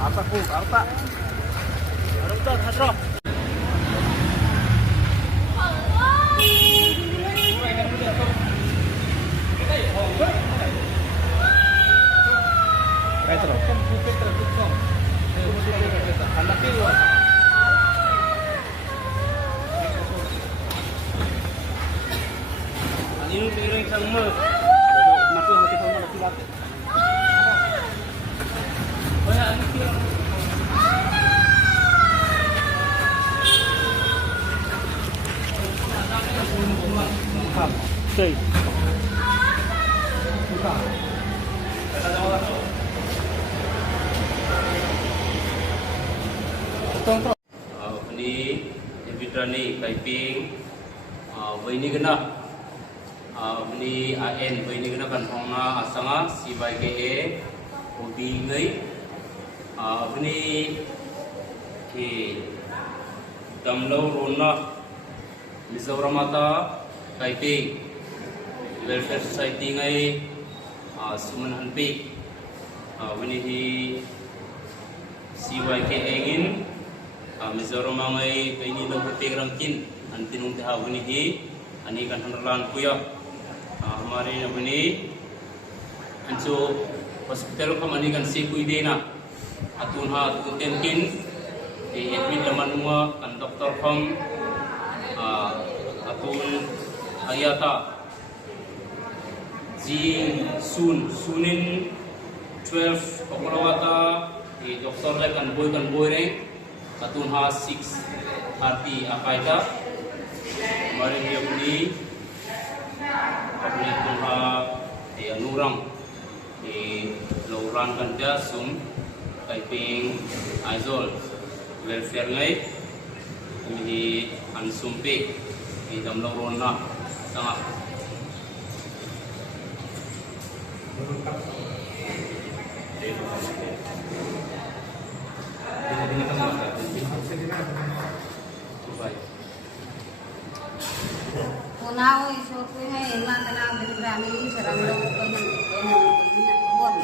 Arta ku, arta. Arta, hadro. Ini piring sama. Mati mati sama mati mati. Oh ya, ini piring. Sei. Buka. Ini Vitrani Kaiping, ini kena. Ini AN, ini kena kan hongna asanga si baik hobi ngai. Ini ke damlau rona Mizoram mata Kaiping Welfare Society ngai Suman Hanpi. Ini di CYK engin Mizoram ngai ini logo tegrangkin antinung teh ini di ani kan hanralan kuya. हमारे अपनी अंचो हॉस्पिटल का money kan si kui dena atun ha tu tenkin di admit teman mua kan doktor kom atun ayata jing sunin 12 okolawata di doktor le kan boy re atun ha 6 arti akaida हमारे अपनी अपने तुहा di anurang di lauran kan dia sum Kaiping Aizol welfare ngai di ansumpik di dalam laurona sangat Now is what we have in Matana, the Grammy, Sarang, Bon,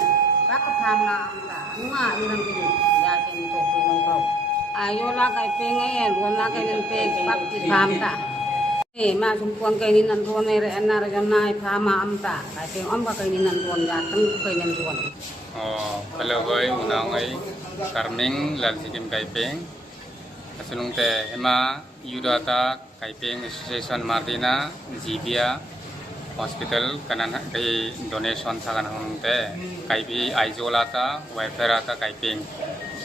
Rakapama, Numa, even Yakin Tokyo. Ayola, I pay and one lagan and pay back to Pamta. Eh, Masum Ponkain and Roner and Naragana, Pama Amta. I think Umbakain and one that and one. Oh, hello, boy, Unangai, Carming, Lalsikim Kaiping. Asunung te Emma Yudata Kaiping Association Martina Zibia Hospital kanan kay donation sa kanang te Kaipi Aizolata Welfareata Kaiping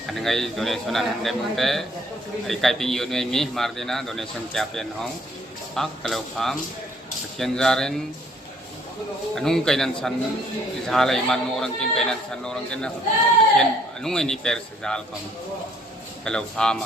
anangay donation an hande mute ay Kaiping yun mi Martina donation champion hong ak kalau pam kianjarin anung kainan san izhalai man orang kin kainan san orang kin kian anung ini per sejal kam kalau pam